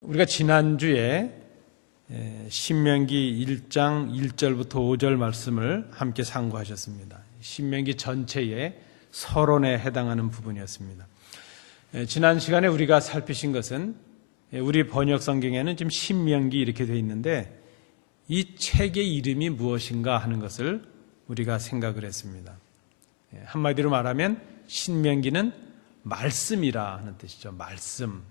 우리가 지난주에 신명기 1장 1절부터 5절 말씀을 함께 상고하셨습니다. 신명기 전체의 서론에 해당하는 부분이었습니다. 지난 시간에 우리가 살피신 것은 우리 번역 성경에는 지금 신명기 이렇게 되어 있는데 이 책의 이름이 무엇인가 하는 것을 우리가 생각을 했습니다. 한마디로 말하면 신명기는 말씀이라 하는 뜻이죠. 말씀.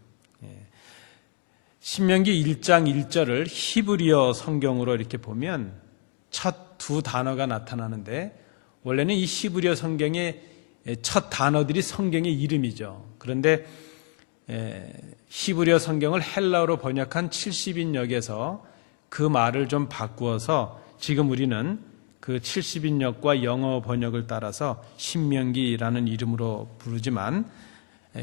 신명기 1장 1절을 히브리어 성경으로 이렇게 보면 첫 두 단어가 나타나는데 원래는 이 히브리어 성경의 첫 단어들이 성경의 이름이죠. 그런데 히브리어 성경을 헬라어로 번역한 70인역에서 그 말을 좀 바꾸어서 지금 우리는 그 70인역과 영어 번역을 따라서 신명기라는 이름으로 부르지만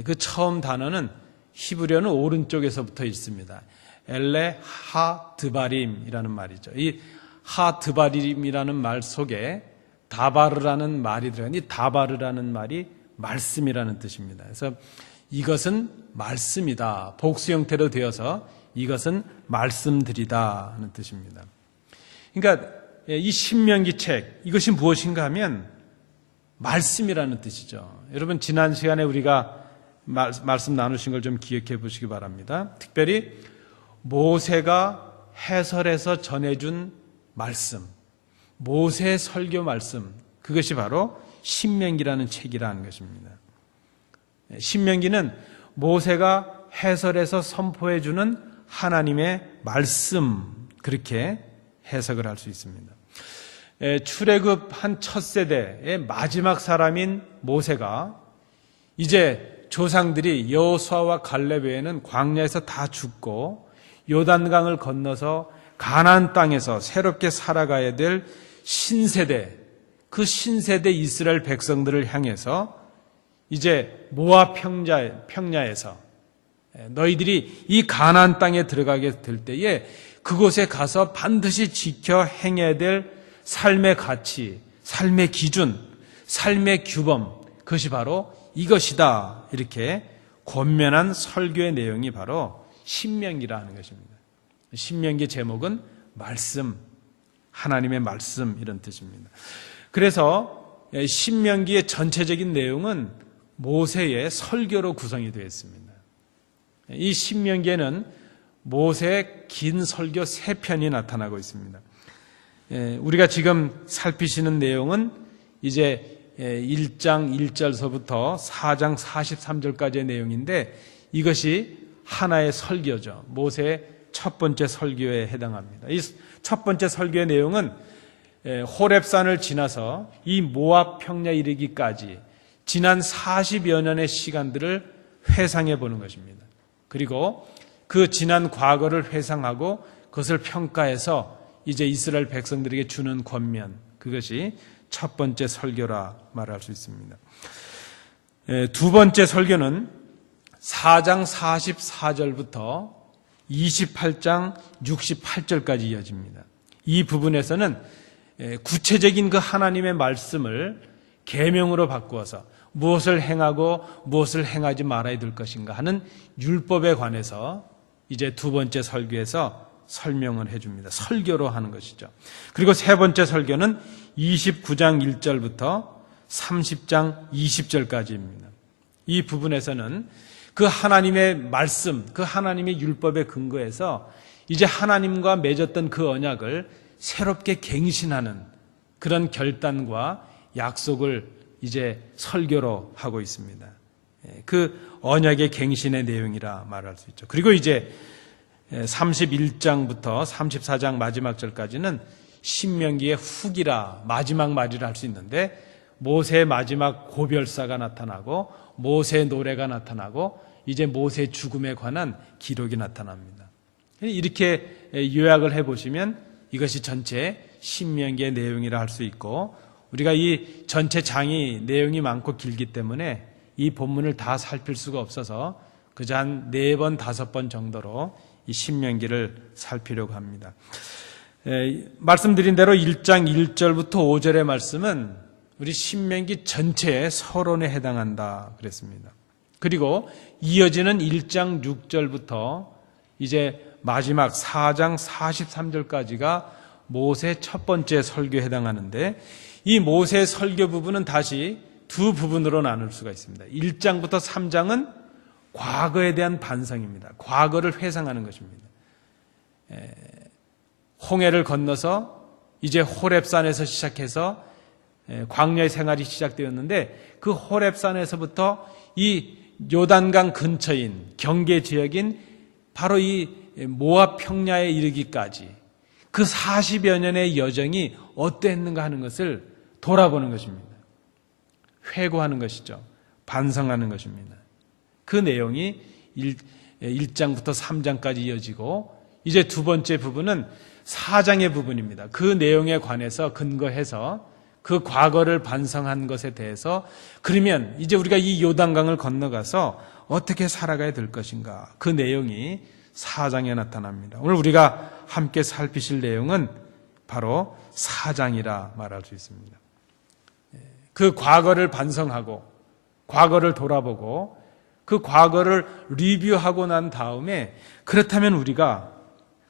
그 처음 단어는 히브리어는 오른쪽에서부터 있습니다. 엘레 하드바림이라는 말이죠. 이 하드바림이라는 말 속에 다바르라는 말이 들어가는데 이 다바르라는 말이 말씀이라는 뜻입니다. 그래서 이것은 말씀이다. 복수 형태로 되어서 이것은 말씀들이다 하는 뜻입니다. 그러니까 이 신명기 책 이것이 무엇인가 하면 말씀이라는 뜻이죠. 여러분 지난 시간에 우리가 말씀 나누신 걸 좀 기억해 보시기 바랍니다. 특별히 모세가 해설해서 전해준 말씀, 모세의 설교 말씀, 그것이 바로 신명기라는 책이라는 것입니다. 신명기는 모세가 해설해서 선포해 주는 하나님의 말씀, 그렇게 해석을 할 수 있습니다. 출애굽한 첫 세대의 마지막 사람인 모세가 이제 조상들이 여호수아와 갈렙 외에는 광야에서 다 죽고 요단강을 건너서 가나안 땅에서 새롭게 살아가야 될 신세대, 그 신세대 이스라엘 백성들을 향해서 이제 모압 평야에서 너희들이 이 가나안 땅에 들어가게 될 때에 그곳에 가서 반드시 지켜 행해야 될 삶의 가치, 삶의 기준, 삶의 규범, 그것이 바로 이것이다. 이렇게 권면한 설교의 내용이 바로 신명기라 하는 것입니다. 신명기 제목은 말씀, 하나님의 말씀 이런 뜻입니다. 그래서 신명기의 전체적인 내용은 모세의 설교로 구성이 되어 있습니다. 이 신명기에는 모세의 긴 설교 3편이 나타나고 있습니다. 우리가 지금 살피시는 내용은 이제 1장 1절서부터 4장 43절까지의 내용인데 이것이 하나의 설교죠. 모세의 첫 번째 설교에 해당합니다. 이 첫 번째 설교의 내용은 호렙산을 지나서 이 모압 평야 이르기까지 지난 40여 년의 시간들을 회상해 보는 것입니다. 그리고 그 지난 과거를 회상하고 그것을 평가해서 이제 이스라엘 백성들에게 주는 권면, 그것이 첫 번째 설교라 말할 수 있습니다. 두 번째 설교는 4장 44절부터 28장 68절까지 이어집니다. 이 부분에서는 구체적인 그 하나님의 말씀을 계명으로 바꾸어서 무엇을 행하고 무엇을 행하지 말아야 될 것인가 하는 율법에 관해서 이제 두 번째 설교에서 설명을 해줍니다. 설교로 하는 것이죠. 그리고 세 번째 설교는 29장 1절부터 30장 20절까지입니다. 이 부분에서는 그 하나님의 말씀, 그 하나님의 율법에 근거해서 이제 하나님과 맺었던 그 언약을 새롭게 갱신하는 그런 결단과 약속을 이제 설교로 하고 있습니다. 그 언약의 갱신의 내용이라 말할 수 있죠. 그리고 이제 31장부터 34장 마지막 절까지는 신명기의 후기라 마지막 말이라 할 수 있는데 모세의 마지막 고별사가 나타나고 모세의 노래가 나타나고 이제 모세의 죽음에 관한 기록이 나타납니다. 이렇게 요약을 해보시면 이것이 전체 신명기의 내용이라 할 수 있고 우리가 이 전체 장이 내용이 많고 길기 때문에 이 본문을 다 살필 수가 없어서 그저 한 4번, 5번 정도로 이 신명기를 살피려고 합니다. 말씀드린 대로 1장 1절부터 5절의 말씀은 우리 신명기 전체의 서론에 해당한다 그랬습니다. 그리고 이어지는 1장 6절부터 이제 마지막 4장 43절까지가 모세 첫 번째 설교에 해당하는데, 이 모세 설교 부분은 다시 두 부분으로 나눌 수가 있습니다. 1장부터 3장은 과거에 대한 반성입니다. 과거를 회상하는 것입니다. 홍해를 건너서 이제 호렙산에서 시작해서 광야의 생활이 시작되었는데, 그 호렙산에서부터 이 요단강 근처인 경계 지역인 바로 이 모압 평야에 이르기까지 그 40여 년의 여정이 어땠는가 하는 것을 돌아보는 것입니다. 회고하는 것이죠. 반성하는 것입니다. 그 내용이 1장부터 3장까지 이어지고, 이제 두 번째 부분은 4장의 부분입니다. 그 내용에 관해서 근거해서 그 과거를 반성한 것에 대해서, 그러면 이제 우리가 이 요단강을 건너가서 어떻게 살아가야 될 것인가, 그 내용이 4장에 나타납니다. 오늘 우리가 함께 살피실 내용은 바로 4장이라 말할 수 있습니다. 그 과거를 반성하고 과거를 돌아보고 그 과거를 리뷰하고 난 다음에, 그렇다면 우리가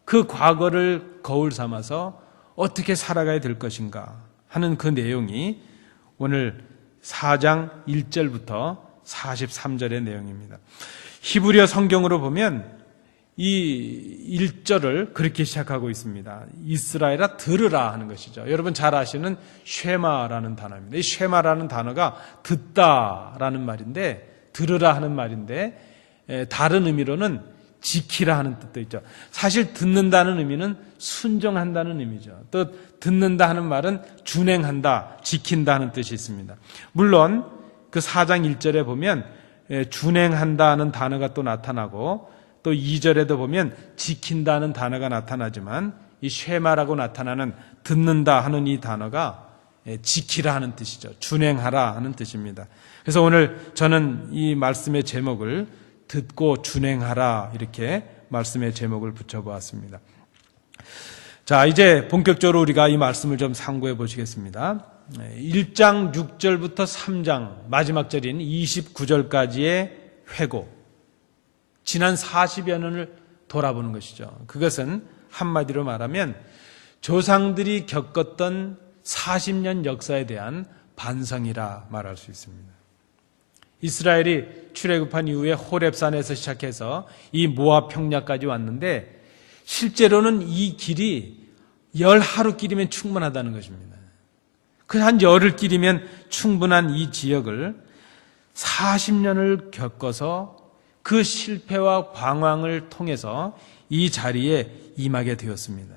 그 과거를 거울 삼아서 어떻게 살아가야 될 것인가 하는 그 내용이 오늘 4장 1절부터 43절의 내용입니다. 히브리어 성경으로 보면 이 1절을 그렇게 시작하고 있습니다. 이스라엘아 들으라 하는 것이죠. 여러분 잘 아시는 쉐마라는 단어입니다. 이 쉐마라는 단어가 듣다라는 말인데, 들으라 하는 말인데, 다른 의미로는 지키라 하는 뜻도 있죠. 사실 듣는다는 의미는 순종한다는 의미죠. 또 듣는다 하는 말은 준행한다, 지킨다 하는 뜻이 있습니다. 물론 그 4장 1절에 보면 준행한다는 단어가 또 나타나고, 또 2절에도 보면 지킨다는 단어가 나타나지만, 이 쉐마라고 나타나는 듣는다 하는 이 단어가 지키라 하는 뜻이죠. 준행하라 하는 뜻입니다. 그래서 오늘 저는 이 말씀의 제목을 듣고 준행하라, 이렇게 말씀의 제목을 붙여보았습니다. 자, 이제 본격적으로 우리가 이 말씀을 좀 상고해 보시겠습니다. 1장 6절부터 3장 마지막 절인 29절까지의 회고, 지난 40여 년을 돌아보는 것이죠. 그것은 한마디로 말하면 조상들이 겪었던 40년 역사에 대한 반성이라 말할 수 있습니다. 이스라엘이 출애굽한 이후에 호렙산에서 시작해서 이 모압 평야까지 왔는데, 실제로는 이 길이 열 하루길이면 충분하다는 것입니다. 그 한 열흘 길이면 충분한 이 지역을 40년을 겪어서 그 실패와 방황을 통해서 이 자리에 임하게 되었습니다.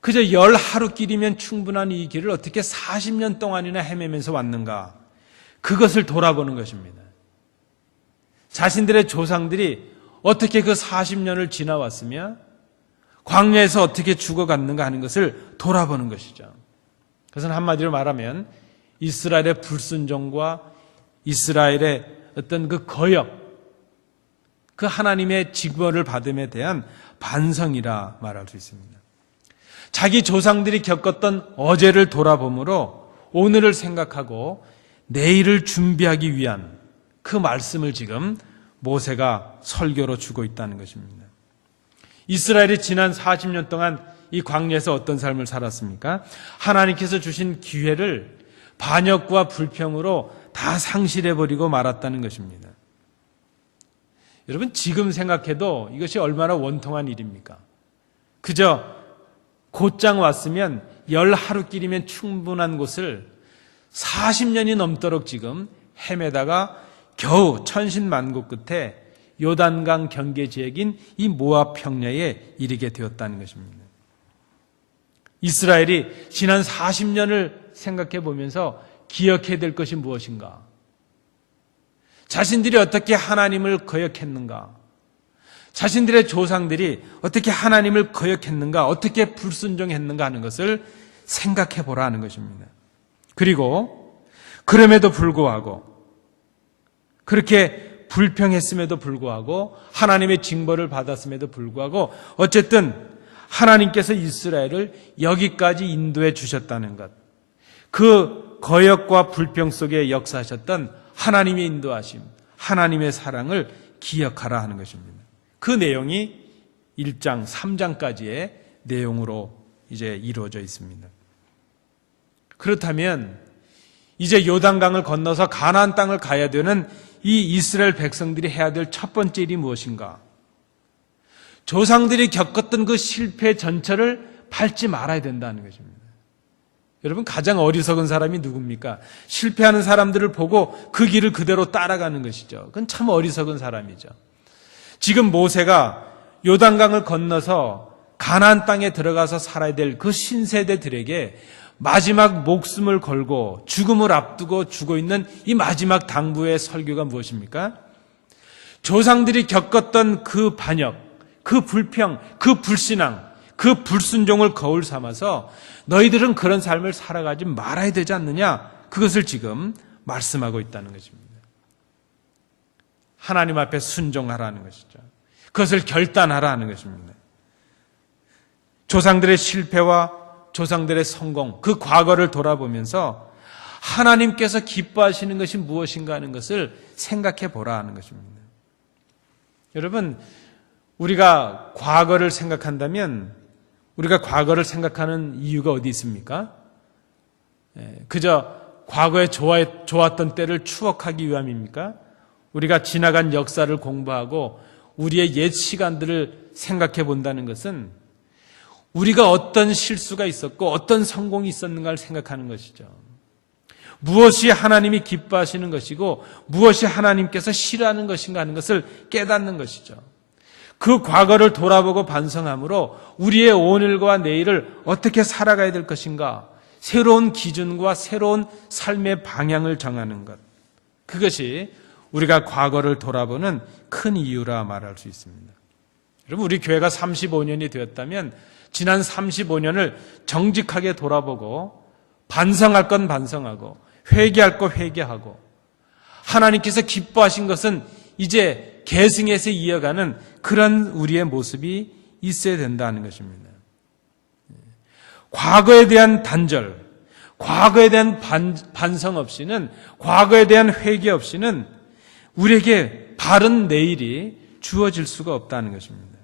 그저 열 하루길이면 충분한 이 길을 어떻게 40년 동안이나 헤매면서 왔는가, 그것을 돌아보는 것입니다. 자신들의 조상들이 어떻게 그 40년을 지나왔으며 광야에서 어떻게 죽어갔는가 하는 것을 돌아보는 것이죠. 그것은 한마디로 말하면 이스라엘의 불순종과 이스라엘의 어떤 그 거역, 그 하나님의 직분을 받음에 대한 반성이라 말할 수 있습니다. 자기 조상들이 겪었던 어제를 돌아보므로 오늘을 생각하고 내일을 준비하기 위한 그 말씀을 지금 모세가 설교로 주고 있다는 것입니다. 이스라엘이 지난 40년 동안 이 광야에서 어떤 삶을 살았습니까? 하나님께서 주신 기회를 반역과 불평으로 다 상실해버리고 말았다는 것입니다. 여러분, 지금 생각해도 이것이 얼마나 원통한 일입니까? 그저 곧장 왔으면 열 하루길이면 충분한 곳을 40년이 넘도록 지금 헤매다가 겨우 천신만고 끝에 요단강 경계 지역인 이 모압 평야에 이르게 되었다는 것입니다. 이스라엘이 지난 40년을 생각해 보면서 기억해야 될 것이 무엇인가? 자신들이 어떻게 하나님을 거역했는가? 자신들의 조상들이 어떻게 하나님을 거역했는가? 어떻게 불순종했는가 하는 것을 생각해 보라 하는 것입니다. 그리고 그럼에도 불구하고, 그렇게 불평했음에도 불구하고, 하나님의 징벌을 받았음에도 불구하고, 어쨌든 하나님께서 이스라엘을 여기까지 인도해 주셨다는 것, 그 거역과 불평 속에 역사하셨던 하나님의 인도하심, 하나님의 사랑을 기억하라 하는 것입니다. 그 내용이 1장, 3장까지의 내용으로 이제 이루어져 있습니다. 그렇다면 이제 요단강을 건너서 가나안 땅을 가야 되는 이 이스라엘 백성들이 해야 될 첫 번째 일이 무엇인가? 조상들이 겪었던 그 실패 전철을 밟지 말아야 된다는 것입니다. 여러분, 가장 어리석은 사람이 누굽니까? 실패하는 사람들을 보고 그 길을 그대로 따라가는 것이죠. 그건 참 어리석은 사람이죠. 지금 모세가 요단강을 건너서 가나안 땅에 들어가서 살아야 될 그 신세대들에게 마지막 목숨을 걸고 죽음을 앞두고 죽어 있는 이 마지막 당부의 설교가 무엇입니까? 조상들이 겪었던 그 반역, 그 불평, 그 불신앙, 그 불순종을 거울 삼아서 너희들은 그런 삶을 살아가지 말아야 되지 않느냐? 그것을 지금 말씀하고 있다는 것입니다. 하나님 앞에 순종하라는 것이죠. 그것을 결단하라는 것입니다. 조상들의 실패와 조상들의 성공, 그 과거를 돌아보면서 하나님께서 기뻐하시는 것이 무엇인가 하는 것을 생각해 보라 하는 것입니다. 여러분, 우리가 과거를 생각한다면 우리가 과거를 생각하는 이유가 어디 있습니까? 그저 과거에 좋았던 때를 추억하기 위함입니까? 우리가 지나간 역사를 공부하고 우리의 옛 시간들을 생각해 본다는 것은 우리가 어떤 실수가 있었고 어떤 성공이 있었는가를 생각하는 것이죠. 무엇이 하나님이 기뻐하시는 것이고 무엇이 하나님께서 싫어하는 것인가 하는 것을 깨닫는 것이죠. 그 과거를 돌아보고 반성함으로 우리의 오늘과 내일을 어떻게 살아가야 될 것인가, 새로운 기준과 새로운 삶의 방향을 정하는 것, 그것이 우리가 과거를 돌아보는 큰 이유라 말할 수 있습니다. 여러분, 우리 교회가 35년이 되었다면 지난 35년을 정직하게 돌아보고 반성할 건 반성하고 회개할 거 회개하고 하나님께서 기뻐하신 것은 이제 계승해서 이어가는 그런 우리의 모습이 있어야 된다는 것입니다. 과거에 대한 단절, 과거에 대한 반성 없이는, 과거에 대한 회개 없이는 우리에게 바른 내일이 주어질 수가 없다는 것입니다.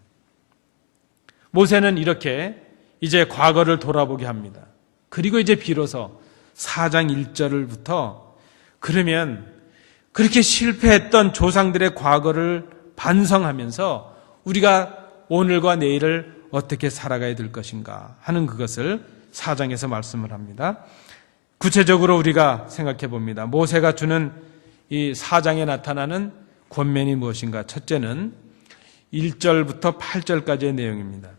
모세는 이렇게 이제 과거를 돌아보게 합니다. 그리고 이제 비로소 4장 1절부터 그러면 그렇게 실패했던 조상들의 과거를 반성하면서 우리가 오늘과 내일을 어떻게 살아가야 될 것인가 하는 그것을 4장에서 말씀을 합니다. 구체적으로 우리가 생각해 봅니다. 모세가 주는 이 4장에 나타나는 권면이 무엇인가? 첫째는 1절부터 8절까지의 내용입니다.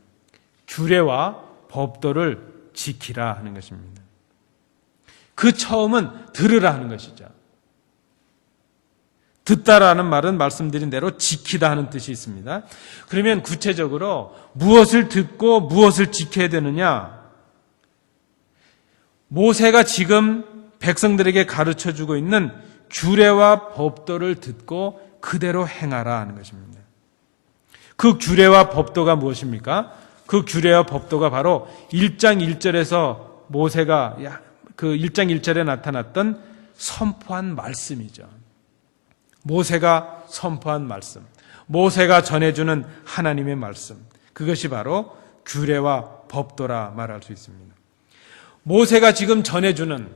규례와 법도를 지키라 하는 것입니다. 그 처음은 들으라 하는 것이죠. 듣다라는 말은 말씀드린 대로 지키다 하는 뜻이 있습니다. 그러면 구체적으로 무엇을 듣고 무엇을 지켜야 되느냐? 모세가 지금 백성들에게 가르쳐주고 있는 규례와 법도를 듣고 그대로 행하라 하는 것입니다. 그 규례와 법도가 무엇입니까? 그 규례와 법도가 바로 1장 1절에서 모세가 그 1장 1절에 나타났던 선포한 말씀이죠. 모세가 선포한 말씀, 모세가 전해주는 하나님의 말씀, 그것이 바로 규례와 법도라 말할 수 있습니다. 모세가 지금 전해주는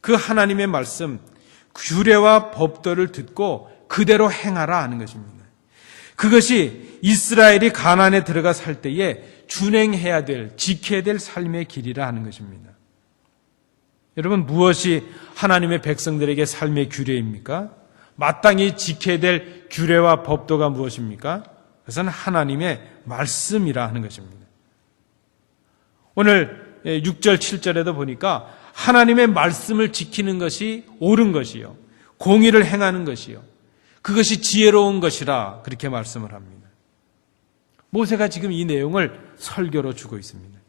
그 하나님의 말씀, 규례와 법도를 듣고 그대로 행하라 하는 것입니다. 그것이 이스라엘이 가나안에 들어가 살 때에 준행해야 될, 지켜야 될 삶의 길이라 하는 것입니다. 여러분, 무엇이 하나님의 백성들에게 삶의 규례입니까? 마땅히 지켜야 될 규례와 법도가 무엇입니까? 그것은 하나님의 말씀이라 하는 것입니다. 오늘 6절, 7절에도 보니까 하나님의 말씀을 지키는 것이 옳은 것이요, 공의를 행하는 것이요, 그것이 지혜로운 것이라 그렇게 말씀을 합니다. 모세가 지금 이 내용을 설교로 주고 있습니다.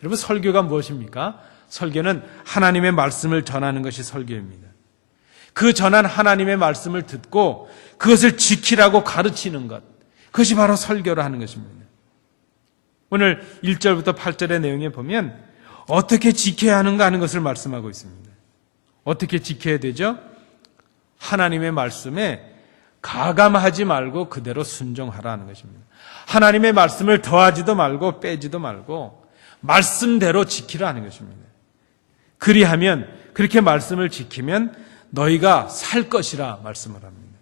여러분, 설교가 무엇입니까? 설교는 하나님의 말씀을 전하는 것이 설교입니다. 그 전한 하나님의 말씀을 듣고 그것을 지키라고 가르치는 것, 그것이 바로 설교를 하는 것입니다. 오늘 1절부터 8절의 내용에 보면 어떻게 지켜야 하는가 하는 것을 말씀하고 있습니다. 어떻게 지켜야 되죠? 하나님의 말씀에 가감하지 말고 그대로 순종하라는 것입니다. 하나님의 말씀을 더하지도 말고 빼지도 말고 말씀대로 지키라 는 것입니다. 그리하면, 그렇게 말씀을 지키면 너희가 살 것이라 말씀을 합니다.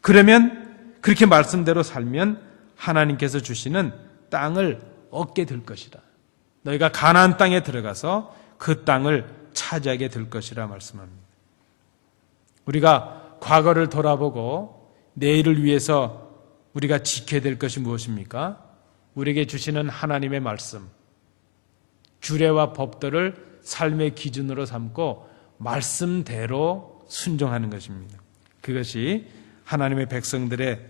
그러면 그렇게 말씀대로 살면 하나님께서 주시는 땅을 얻게 될 것이라. 너희가 가나안 땅에 들어가서 그 땅을 차지하게 될 것이라 말씀합니다. 우리가 과거를 돌아보고 내일을 위해서 우리가 지켜야 될 것이 무엇입니까? 우리에게 주시는 하나님의 말씀, 규례와 법도를 삶의 기준으로 삼고 말씀대로 순종하는 것입니다. 그것이 하나님의 백성들의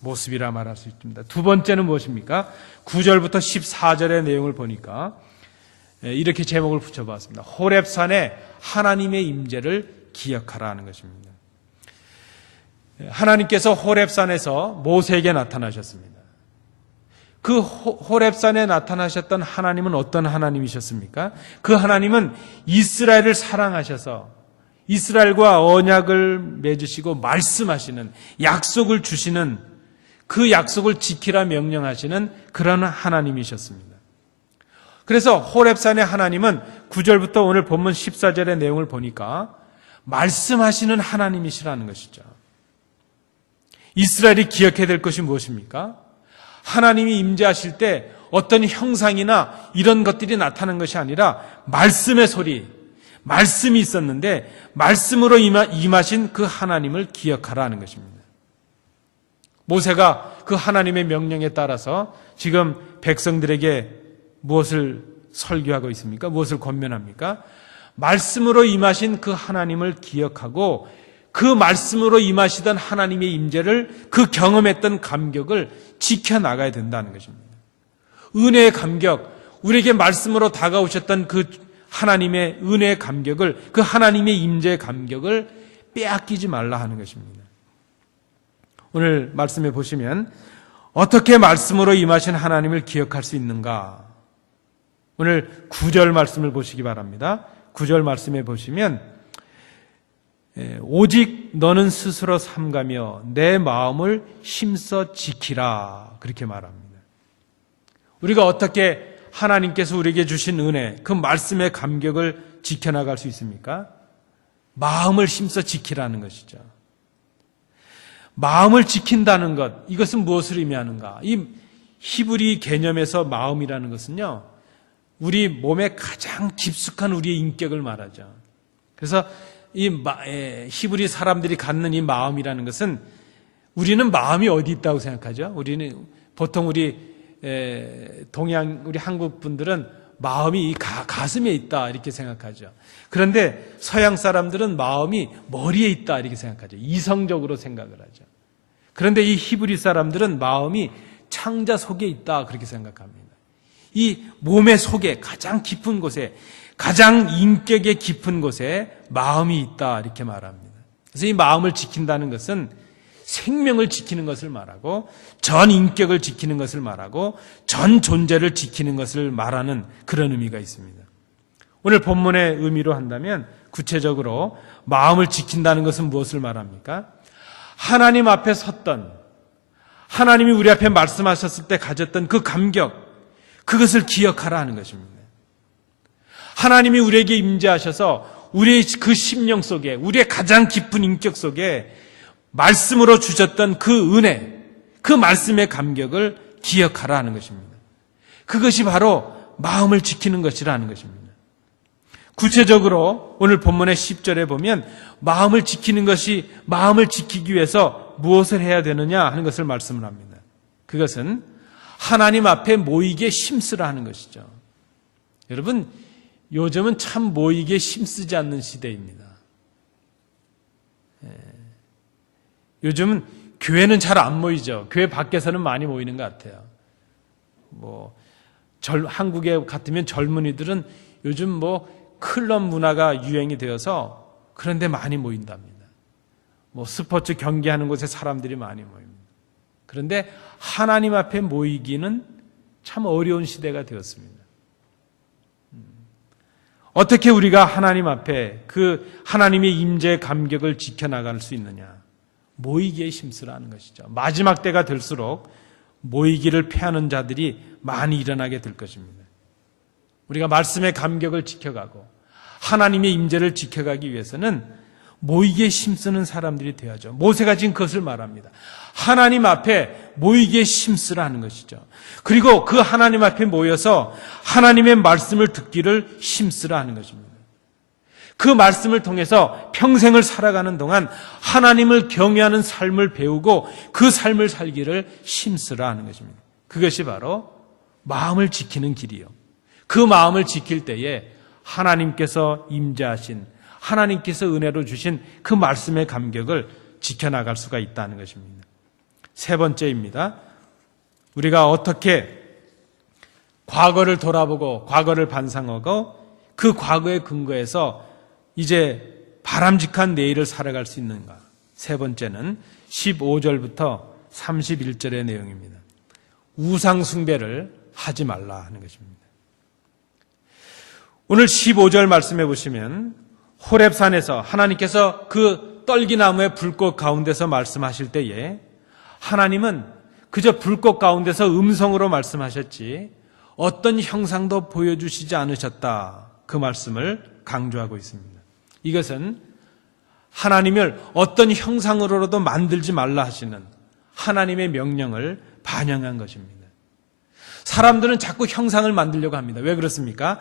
모습이라 말할 수 있습니다. 두 번째는 무엇입니까? 9절부터 14절의 내용을 보니까 이렇게 제목을 붙여봤습니다. 호렙산에 하나님의 임재를 기억하라 하는 것입니다. 하나님께서 호렙산에서 모세에게 나타나셨습니다. 그 호렙산에 나타나셨던 하나님은 어떤 하나님이셨습니까? 그 하나님은 이스라엘을 사랑하셔서 이스라엘과 언약을 맺으시고 말씀하시는, 약속을 주시는, 그 약속을 지키라 명령하시는 그런 하나님이셨습니다. 그래서 호렙산의 하나님은 9절부터 오늘 본문 14절의 내용을 보니까 말씀하시는 하나님이시라는 것이죠. 이스라엘이 기억해야 될 것이 무엇입니까? 하나님이 임재하실 때 어떤 형상이나 이런 것들이 나타나는 것이 아니라 말씀의 소리, 말씀이 있었는데 말씀으로 임하신 그 하나님을 기억하라 하는 것입니다. 모세가 그 하나님의 명령에 따라서 지금 백성들에게 무엇을 설교하고 있습니까? 무엇을 권면합니까? 말씀으로 임하신 그 하나님을 기억하고 그 말씀으로 임하시던 하나님의 임재를, 그 경험했던 감격을 지켜나가야 된다는 것입니다. 은혜의 감격, 우리에게 말씀으로 다가오셨던 그 하나님의 은혜의 감격을, 그 하나님의 임재의 감격을 빼앗기지 말라 하는 것입니다. 오늘 말씀에 보시면 어떻게 말씀으로 임하신 하나님을 기억할 수 있는가? 오늘 9절 말씀을 보시기 바랍니다. 9절 말씀에 보시면 오직 너는 스스로 삼가며 내 마음을 힘써 지키라, 그렇게 말합니다. 우리가 어떻게 하나님께서 우리에게 주신 은혜, 그 말씀의 감격을 지켜나갈 수 있습니까? 마음을 힘써 지키라는 것이죠. 마음을 지킨다는 것, 이것은 무엇을 의미하는가? 이 히브리 개념에서 마음이라는 것은요, 우리 몸에 가장 깊숙한 우리의 인격을 말하죠. 그래서 이 히브리 사람들이 갖는 이 마음이라는 것은, 우리는 마음이 어디 있다고 생각하죠? 우리는 보통 우리 동양, 우리 한국 분들은 마음이 이 가슴에 있다 이렇게 생각하죠. 그런데 서양 사람들은 마음이 머리에 있다 이렇게 생각하죠. 이성적으로 생각을 하죠. 그런데 이 히브리 사람들은 마음이 창자 속에 있다 그렇게 생각합니다. 이 몸의 속에 가장 깊은 곳에, 가장 인격의 깊은 곳에 마음이 있다 이렇게 말합니다. 그래서 이 마음을 지킨다는 것은 생명을 지키는 것을 말하고, 전 인격을 지키는 것을 말하고, 전 존재를 지키는 것을 말하는 그런 의미가 있습니다. 오늘 본문의 의미로 한다면 구체적으로 마음을 지킨다는 것은 무엇을 말합니까? 하나님 앞에 섰던, 하나님이 우리 앞에 말씀하셨을 때 가졌던 그 감격, 그것을 기억하라 하는 것입니다. 하나님이 우리에게 임재하셔서 우리의 그 심령 속에, 우리의 가장 깊은 인격 속에 말씀으로 주셨던 그 은혜, 그 말씀의 감격을 기억하라 하는 것입니다. 그것이 바로 마음을 지키는 것이라는 것입니다. 구체적으로 오늘 본문의 10절에 보면 마음을 지키는 것이, 마음을 지키기 위해서 무엇을 해야 되느냐 하는 것을 말씀을 합니다. 그것은 하나님 앞에 모이게 힘쓰라 하는 것이죠. 여러분, 요즘은 참 모이게 힘쓰지 않는 시대입니다. 요즘은 교회는 잘 안 모이죠. 교회 밖에서는 많이 모이는 것 같아요. 한국에 같으면 젊은이들은 요즘 클럽 문화가 유행이 되어서 그런데 많이 모인답니다. 스포츠 경기하는 곳에 사람들이 많이 모입니다. 그런데 하나님 앞에 모이기는 참 어려운 시대가 되었습니다. 어떻게 우리가 하나님 앞에 그 하나님의 임재의 감격을 지켜나갈 수 있느냐? 모이기에 힘쓰라는 것이죠. 마지막 때가 될수록 모이기를 패하는 자들이 많이 일어나게 될 것입니다. 우리가 말씀의 감격을 지켜가고 하나님의 임재를 지켜가기 위해서는 모이기에 힘쓰는 사람들이 되어야죠. 모세가 지금 그것을 말합니다. 하나님 앞에 모이기에 힘쓰라 하는 것이죠. 그리고 그 하나님 앞에 모여서 하나님의 말씀을 듣기를 힘쓰라 하는 것입니다. 그 말씀을 통해서 평생을 살아가는 동안 하나님을 경외하는 삶을 배우고 그 삶을 살기를 힘쓰라 하는 것입니다. 그것이 바로 마음을 지키는 길이요. 그 마음을 지킬 때에 하나님께서 임재하신, 하나님께서 은혜로 주신 그 말씀의 감격을 지켜나갈 수가 있다는 것입니다. 세 번째입니다. 우리가 어떻게 과거를 돌아보고 과거를 반성하고 그 과거에 근거해서 이제 바람직한 내일을 살아갈 수 있는가? 세 번째는 15절부터 31절의 내용입니다. 우상 숭배를 하지 말라 하는 것입니다. 오늘 15절 말씀해 보시면 호렙산에서 하나님께서 그 떨기나무의 불꽃 가운데서 말씀하실 때에 하나님은 그저 불꽃 가운데서 음성으로 말씀하셨지 어떤 형상도 보여주시지 않으셨다. 그 말씀을 강조하고 있습니다. 이것은 하나님을 어떤 형상으로라도 만들지 말라 하시는 하나님의 명령을 반영한 것입니다. 사람들은 자꾸 형상을 만들려고 합니다. 왜 그렇습니까?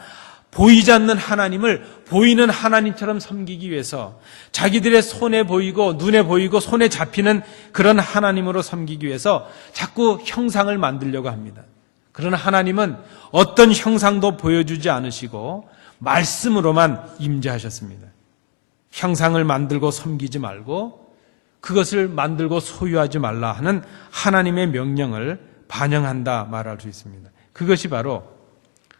보이지 않는 하나님을 보이는 하나님처럼 섬기기 위해서 자기들의 손에 보이고 눈에 보이고 손에 잡히는 그런 하나님으로 섬기기 위해서 자꾸 형상을 만들려고 합니다. 그러나 하나님은 어떤 형상도 보여주지 않으시고 말씀으로만 임재하셨습니다. 형상을 만들고 섬기지 말고 그것을 만들고 소유하지 말라 하는 하나님의 명령을 반영한다 말할 수 있습니다. 그것이 바로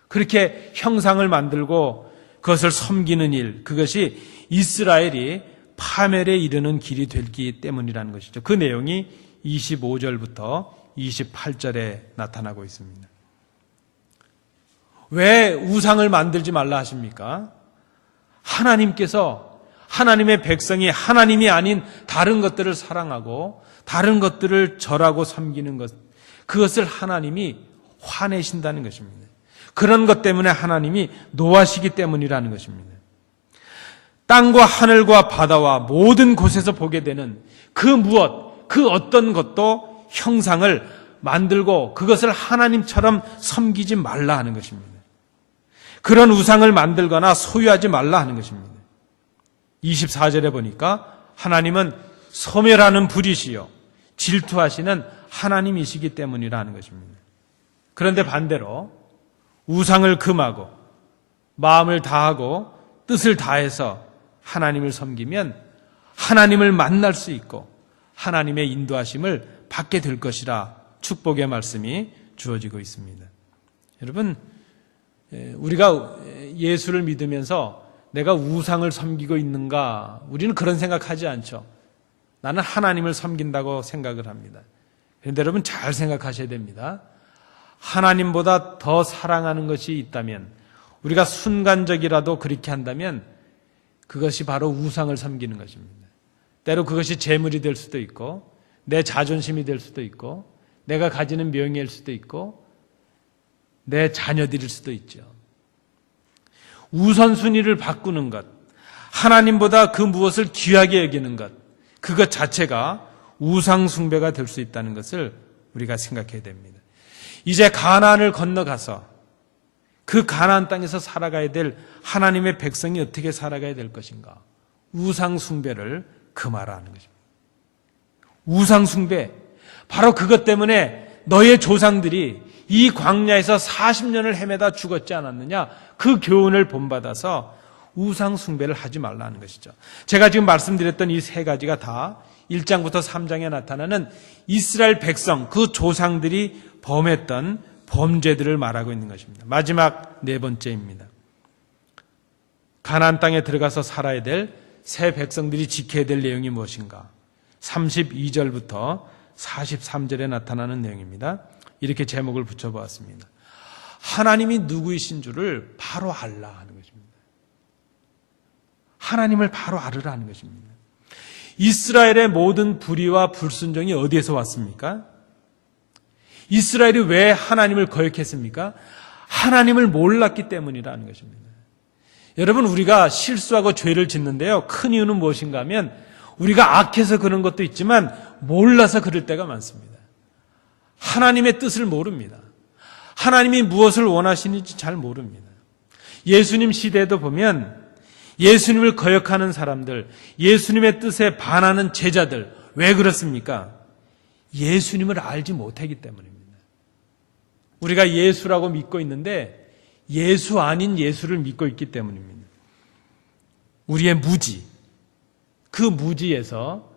그렇게 형상을 만들고 그것을 섬기는 일, 그것이 이스라엘이 파멸에 이르는 길이 되기 때문이라는 것이죠. 그 내용이 25절부터 28절에 나타나고 있습니다. 왜 우상을 만들지 말라 하십니까? 하나님께서 하나님의 백성이 하나님이 아닌 다른 것들을 사랑하고 다른 것들을 절하고 섬기는 것, 그것을 하나님이 화내신다는 것입니다. 그런 것 때문에 하나님이 노하시기 때문이라는 것입니다. 땅과 하늘과 바다와 모든 곳에서 보게 되는 그 무엇, 그 어떤 것도 형상을 만들고 그것을 하나님처럼 섬기지 말라 하는 것입니다. 그런 우상을 만들거나 소유하지 말라 하는 것입니다. 24절에 보니까 하나님은 소멸하는 불이시요 질투하시는 하나님이시기 때문이라는 것입니다. 그런데 반대로 우상을 금하고 마음을 다하고 뜻을 다해서 하나님을 섬기면 하나님을 만날 수 있고 하나님의 인도하심을 받게 될 것이라 축복의 말씀이 주어지고 있습니다. 여러분, 우리가 예수를 믿으면서 내가 우상을 섬기고 있는가? 우리는 그런 생각하지 않죠. 나는 하나님을 섬긴다고 생각을 합니다. 그런데 여러분 잘 생각하셔야 됩니다. 하나님보다 더 사랑하는 것이 있다면, 우리가 순간적이라도 그렇게 한다면 그것이 바로 우상을 섬기는 것입니다. 때로 그것이 재물이 될 수도 있고 내 자존심이 될 수도 있고 내가 가지는 명예일 수도 있고 내 자녀들일 수도 있죠. 우선순위를 바꾸는 것, 하나님보다 그 무엇을 귀하게 여기는 것, 그것 자체가 우상 숭배가 될 수 있다는 것을 우리가 생각해야 됩니다. 이제 가나안을 건너가서 그 가나안 땅에서 살아가야 될 하나님의 백성이 어떻게 살아가야 될 것인가? 우상 숭배를 금하라 하는 것입니다. 우상 숭배, 바로 그것 때문에 너의 조상들이 이 광야에서 40년을 헤매다 죽었지 않았느냐? 그 교훈을 본받아서 우상 숭배를 하지 말라는 것이죠. 제가 지금 말씀드렸던 이 세 가지가 다 1장부터 3장에 나타나는 이스라엘 백성, 그 조상들이 범했던 범죄들을 말하고 있는 것입니다. 마지막 네 번째입니다. 가나안 땅에 들어가서 살아야 될 새 백성들이 지켜야 될 내용이 무엇인가? 32절부터 43절에 나타나는 내용입니다. 이렇게 제목을 붙여보았습니다. 하나님이 누구이신 줄을 바로 알라 하는 것입니다. 하나님을 바로 알으라 하는 것입니다. 이스라엘의 모든 불의와 불순종이 어디에서 왔습니까? 이스라엘이 왜 하나님을 거역했습니까? 하나님을 몰랐기 때문이라는 것입니다. 여러분, 우리가 실수하고 죄를 짓는데요, 큰 이유는 무엇인가 하면 우리가 악해서 그런 것도 있지만 몰라서 그럴 때가 많습니다. 하나님의 뜻을 모릅니다. 하나님이 무엇을 원하시는지 잘 모릅니다. 예수님 시대에도 보면 예수님을 거역하는 사람들, 예수님의 뜻에 반하는 제자들, 왜 그렇습니까? 예수님을 알지 못하기 때문입니다. 우리가 예수라고 믿고 있는데 예수 아닌 예수를 믿고 있기 때문입니다. 우리의 무지, 그 무지에서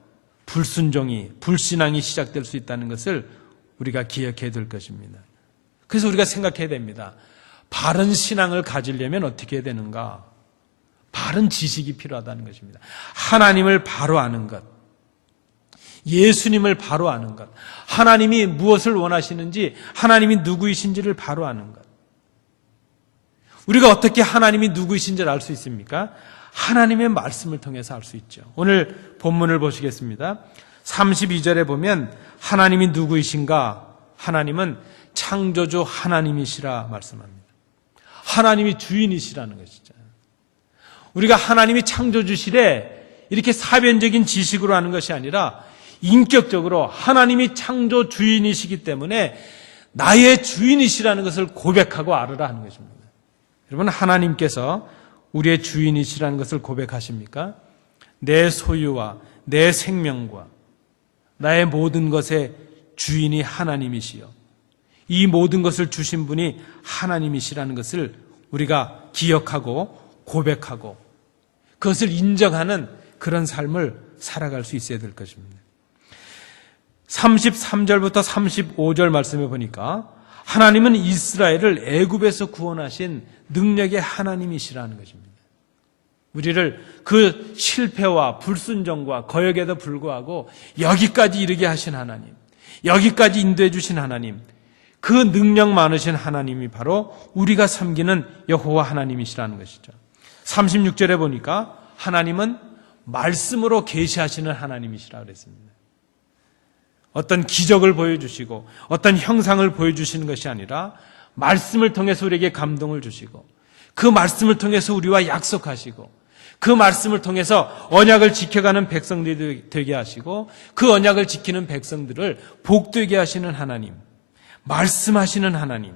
불순종이, 불신앙이 시작될 수 있다는 것을 우리가 기억해야 될 것입니다. 그래서 우리가 생각해야 됩니다. 바른 신앙을 가지려면 어떻게 해야 되는가? 바른 지식이 필요하다는 것입니다. 하나님을 바로 아는 것, 예수님을 바로 아는 것, 하나님이 무엇을 원하시는지, 하나님이 누구이신지를 바로 아는 것. 우리가 어떻게 하나님이 누구이신지를 알 수 있습니까? 하나님의 말씀을 통해서 알 수 있죠. 오늘 본문을 보시겠습니다. 32절에 보면 하나님이 누구이신가? 하나님은 창조주 하나님이시라 말씀합니다. 하나님이 주인이시라는 것이죠. 우리가 하나님이 창조주시래 이렇게 사변적인 지식으로 하는 것이 아니라 인격적으로 하나님이 창조 주인이시기 때문에 나의 주인이시라는 것을 고백하고 알으라 하는 것입니다. 여러분, 하나님께서 우리의 주인이시라는 것을 고백하십니까? 내 소유와 내 생명과 나의 모든 것의 주인이 하나님이시여, 이 모든 것을 주신 분이 하나님이시라는 것을 우리가 기억하고 고백하고 그것을 인정하는 그런 삶을 살아갈 수 있어야 될 것입니다. 33절부터 35절 말씀에 보니까 하나님은 이스라엘을 애굽에서 구원하신 능력의 하나님이시라는 것입니다. 우리를 그 실패와 불순종과 거역에도 불구하고 여기까지 이르게 하신 하나님, 여기까지 인도해 주신 하나님, 그 능력 많으신 하나님이 바로 우리가 섬기는 여호와 하나님이시라는 것이죠. 36절에 보니까 하나님은 말씀으로 계시하시는 하나님이시라 그랬습니다. 어떤 기적을 보여주시고 어떤 형상을 보여주시는 것이 아니라 말씀을 통해서 우리에게 감동을 주시고 그 말씀을 통해서 우리와 약속하시고 그 말씀을 통해서 언약을 지켜가는 백성들이 되게 하시고 그 언약을 지키는 백성들을 복되게 하시는 하나님, 말씀하시는 하나님,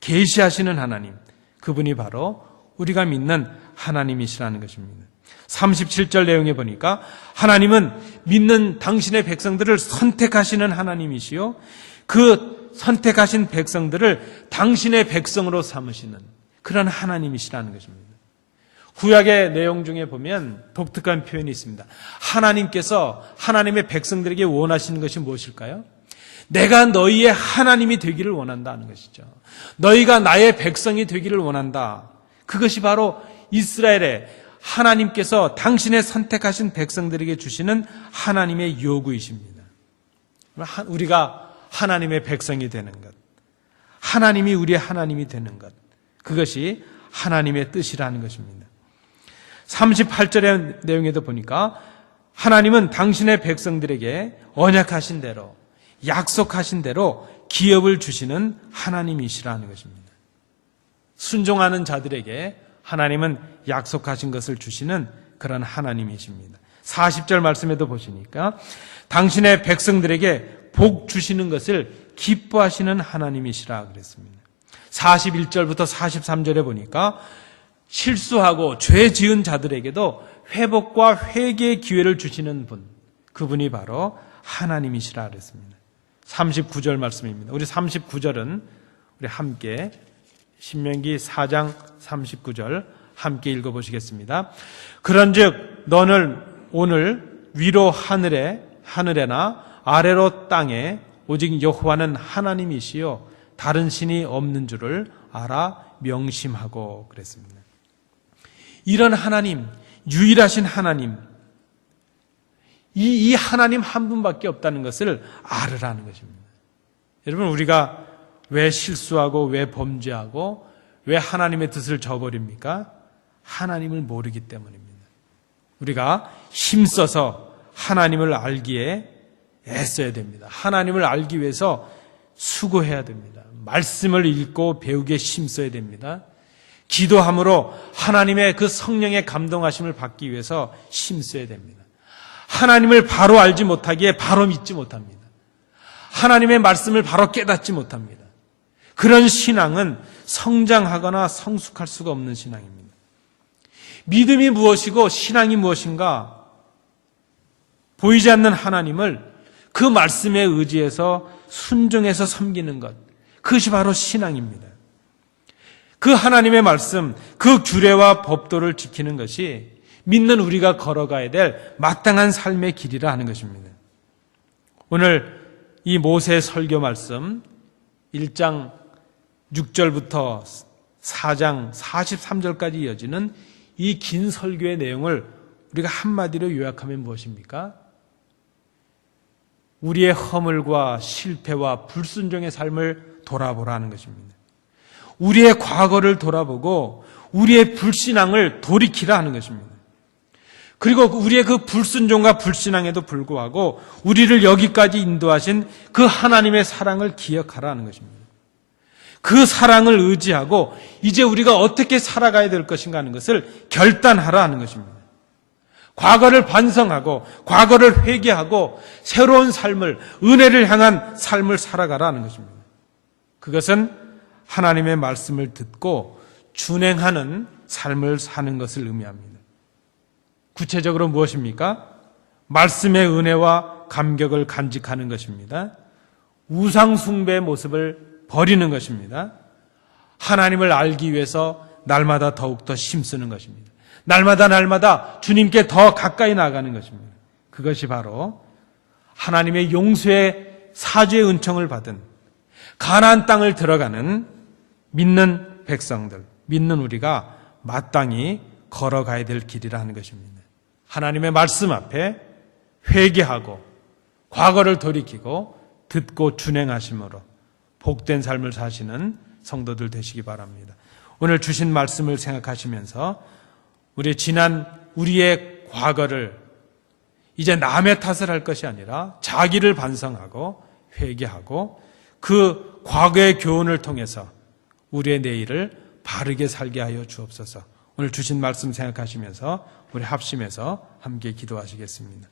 계시하시는 하나님, 그분이 바로 우리가 믿는 하나님이시라는 것입니다. 37절 내용에 보니까 하나님은 믿는 당신의 백성들을 선택하시는 하나님이시요, 그 선택하신 백성들을 당신의 백성으로 삼으시는 그런 하나님이시라는 것입니다. 구약의 내용 중에 보면 독특한 표현이 있습니다. 하나님께서 하나님의 백성들에게 원하시는 것이 무엇일까요? 내가 너희의 하나님이 되기를 원한다는 것이죠. 너희가 나의 백성이 되기를 원한다. 그것이 바로 이스라엘의 하나님께서 당신의 선택하신 백성들에게 주시는 하나님의 요구이십니다. 우리가 하나님의 백성이 되는 것, 하나님이 우리의 하나님이 되는 것, 그것이 하나님의 뜻이라는 것입니다. 38절의 내용에도 보니까 하나님은 당신의 백성들에게 언약하신 대로, 약속하신 대로 기업을 주시는 하나님이시라는 것입니다. 순종하는 자들에게 하나님은 약속하신 것을 주시는 그런 하나님이십니다. 40절 말씀에도 보시니까 당신의 백성들에게 복 주시는 것을 기뻐하시는 하나님이시라 그랬습니다. 41절부터 43절에 보니까 실수하고 죄 지은 자들에게도 회복과 회개의 기회를 주시는 분, 그분이 바로 하나님이시라 그랬습니다. 39절 말씀입니다. 우리 39절은 우리 함께 신명기 4장 39절 함께 읽어보시겠습니다. 그런즉 너는 오늘 위로 하늘에나 아래로 땅에 오직 여호와는 하나님이시요 다른 신이 없는 줄을 알아 명심하고 그랬습니다. 이런 하나님, 유일하신 하나님, 이 하나님 한 분밖에 없다는 것을 알으라는 것입니다. 여러분, 우리가 왜 실수하고 왜 범죄하고 왜 하나님의 뜻을 저버립니까? 하나님을 모르기 때문입니다. 우리가 힘써서 하나님을 알기에 애써야 됩니다. 하나님을 알기 위해서 수고해야 됩니다. 말씀을 읽고 배우기에 힘써야 됩니다. 기도함으로 하나님의 그 성령의 감동하심을 받기 위해서 힘써야 됩니다. 하나님을 바로 알지 못하기에 바로 믿지 못합니다. 하나님의 말씀을 바로 깨닫지 못합니다. 그런 신앙은 성장하거나 성숙할 수가 없는 신앙입니다. 믿음이 무엇이고 신앙이 무엇인가? 보이지 않는 하나님을 그 말씀에 의지해서 순종해서 섬기는 것, 그것이 바로 신앙입니다. 그 하나님의 말씀, 그 규례와 법도를 지키는 것이 믿는 우리가 걸어가야 될 마땅한 삶의 길이라 하는 것입니다. 오늘 이 모세 설교 말씀 1장 6절부터 4장 43절까지 이어지는 이 긴 설교의 내용을 우리가 한마디로 요약하면 무엇입니까? 우리의 허물과 실패와 불순종의 삶을 돌아보라는 것입니다. 우리의 과거를 돌아보고 우리의 불신앙을 돌이키라 하는 것입니다. 그리고 우리의 그 불순종과 불신앙에도 불구하고 우리를 여기까지 인도하신 그 하나님의 사랑을 기억하라 하는 것입니다. 그 사랑을 의지하고 이제 우리가 어떻게 살아가야 될 것인가 하는 것을 결단하라 하는 것입니다. 과거를 반성하고 과거를 회개하고 새로운 삶을, 은혜를 향한 삶을 살아가라 하는 것입니다. 그것은 하나님의 말씀을 듣고 준행하는 삶을 사는 것을 의미합니다. 구체적으로 무엇입니까? 말씀의 은혜와 감격을 간직하는 것입니다. 우상 숭배의 모습을 버리는 것입니다. 하나님을 알기 위해서 날마다 더욱더 힘쓰는 것입니다. 날마다 주님께 더 가까이 나가는 것입니다. 그것이 바로 하나님의 용서의 사죄의 은총을 받은 가나안 땅을 들어가는 믿는 백성들, 믿는 우리가 마땅히 걸어가야 될 길이라 하는 것입니다. 하나님의 말씀 앞에 회개하고 과거를 돌이키고 듣고 준행하심으로 복된 삶을 사시는 성도들 되시기 바랍니다. 오늘 주신 말씀을 생각하시면서 우리의 과거를 이제 남의 탓을 할 것이 아니라 자기를 반성하고 회개하고 그 과거의 교훈을 통해서 우리의 내일을 바르게 살게 하여 주옵소서. 오늘 주신 말씀 생각하시면서 우리 합심해서 함께 기도하시겠습니다.